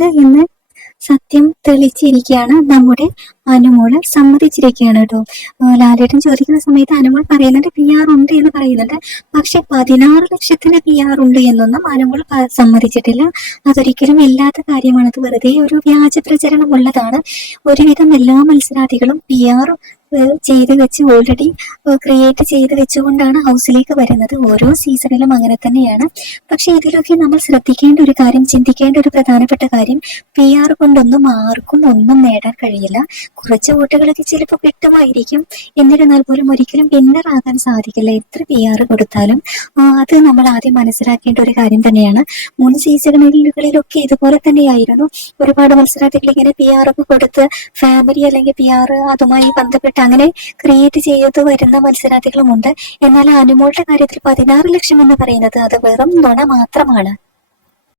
ഉണ്ട് എന്ന് സത്യം തെളിച്ചിരിക്കുകയാണ് നമ്മുടെ അനുമോൾ സമ്മതിച്ചിരിക്കുകയാണ് കേട്ടോ. ലാലേട്ടൻ ചോദിക്കുന്ന സമയത്ത് അനുമോൾ പറയുന്നുണ്ട് പി ആർ ഉണ്ട് എന്ന് പറയുന്നുണ്ട്. പക്ഷെ പതിനാറ് ലക്ഷത്തിന് പി ആർ ഉണ്ട് എന്നൊന്നും അനുമോൾ സമ്മതിച്ചിട്ടില്ല. അതൊരിക്കലും ഇല്ലാത്ത കാര്യമാണ്. അത് വെറുതെ ഒരു വ്യാജ പ്രചരണം ഉള്ളതാണ്. ഒരുവിധം എല്ലാ മത്സരാർത്ഥികളും പി ആർ ചെയ്ത് വെച്ച് ഓൾറെഡി ക്രിയേറ്റ് ചെയ്ത് വെച്ചുകൊണ്ടാണ് ഹൗസിലേക്ക് വരുന്നത്. ഓരോ സീസണിലും അങ്ങനെ തന്നെയാണ്. പക്ഷെ ഇതിലൊക്കെ നമ്മൾ ശ്രദ്ധിക്കേണ്ട ഒരു കാര്യം ചിന്തിക്കേണ്ട ഒരു പ്രധാനപ്പെട്ട കാര്യം പി ആർ കൊണ്ടൊന്നും ആർക്കും ഒന്നും നേടാൻ കഴിയില്ല. കുറച്ച് വോട്ടുകളൊക്കെ ചിലപ്പോൾ കിട്ടുമായിരിക്കും എന്നിരുന്നാൽ പോലും ഒരിക്കലും വിന്നർ ആകാൻ സാധിക്കില്ല. എത്ര പി ആർ കൊടുത്താലും അത് നമ്മൾ ആദ്യം മനസ്സിലാക്കേണ്ട ഒരു കാര്യം തന്നെയാണ്. മുൻ സീസണുകളിലൊക്കെ ഇതുപോലെ തന്നെയായിരുന്നു. ഒരുപാട് മത്സരാർത്ഥികൾ ഇങ്ങനെ പി ആർ ഒക്കെ കൊടുത്ത് ഫാമിലി അല്ലെങ്കിൽ പി ആർ അതുമായി ബന്ധപ്പെട്ട് അങ്ങനെ ക്രിയേറ്റ് ചെയ്ത് വരുന്ന മത്സരാർത്ഥികളുമുണ്ട്. എന്നാൽ അനുമോളുടെ കാര്യത്തിൽ പതിനാറ് ലക്ഷം എന്ന് പറയുന്നത് അത് വെറും നുണ മാത്രമാണ്.